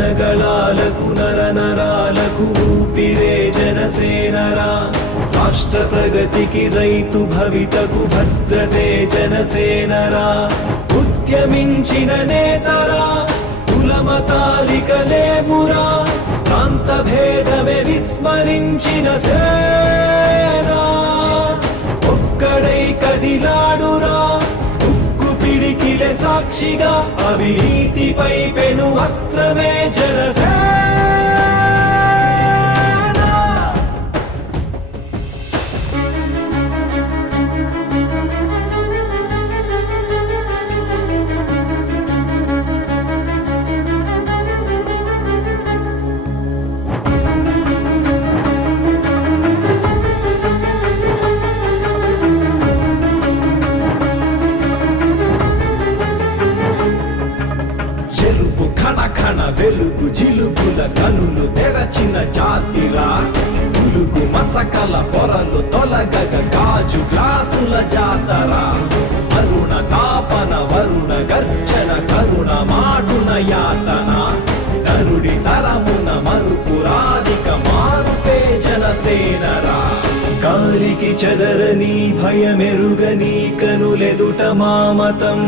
జనగళాలకు నరనరాలకు ఊపిరే జనసేనరా రాష్ట్ర ప్రగతికి రైతు భవితకు భద్రతే జనసేనరా ఉద్యమించిన నేతరా కులమతాలిక లేవురా ప్రాంత భేదమే విస్మరించిన సేనా ఒక్కడై కదిలాడురా పిడికిలే సాక్షిగా అవినీతిపై పెను అస్త్రమే జనసేన కణ వెలుగు జిలుగుల కనులు తెరచిన జాతిరా పులుగు మసకల పొరలు తొలగగ గాజు గ్లాసుల జాతరా అరుణ తాపన వరుణ గర్జన కరుణ మాటున యాతన నరుడి తరమున మరుపురాధిక మారుపే జనసేనరా గాలికి చెదరని భయమెరుగని కనులెదుట మామతం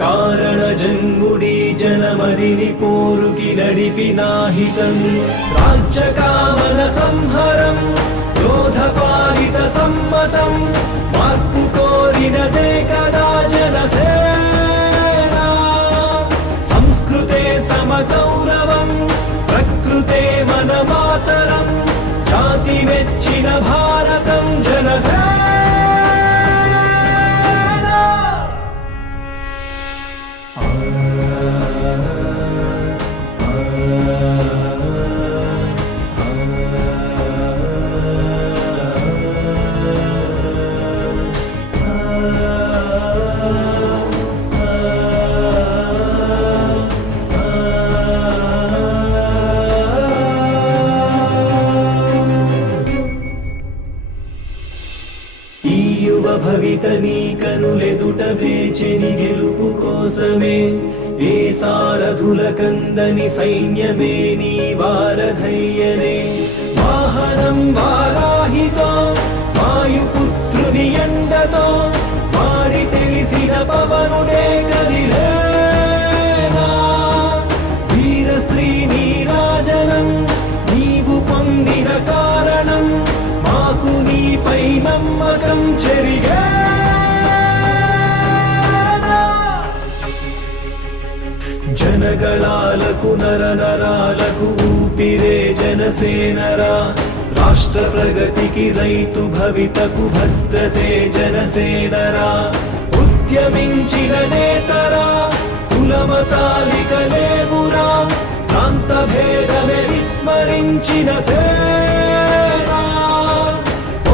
కారణ జన్ముడి జనమదిని పోరుకి నడిపినాహితం రాజ్య కామన సంహరం క్రోధపాలిత సమ్మతం మార్పు కోరినదే కదా జనసేన సంస్కృతే సమగౌరవం ప్రకృతే మన మాతరం జాతి మెచ్చిన భారతం జనసేన భవిత నీ కనులెదుట వేచెని గెలుపు కోసమే ఏ సారథుల కందని సైన్యమే నీ వారధయ్యనే వాహనం వారాహితో వాయుపుత్రుని ఎండతో వాడి తెలిసిన పవనుడే కదిలేనా వీర స్త్రీ నీరాజనం నీవు పొందిన కారణం మాకు నీపై నమ్మకం చెరిగే జనగళాలకు నరనరాలకు ఊపిరే జనసేనరా రాష్ట్ర ప్రగతికి రైతు భవితకు భద్రతే జనసేనరా ఉద్యమించిన నేతరా కులమతాలిక లేవురా ప్రాంత భేదమే విస్మరించిన సేనా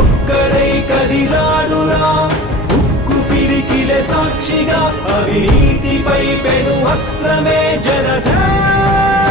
ఒక్కడై కదిలాడురా ఉక్కు పిడికిలే సాక్షిగా అవినీతిపై పెను అస్త్రమే జనసేన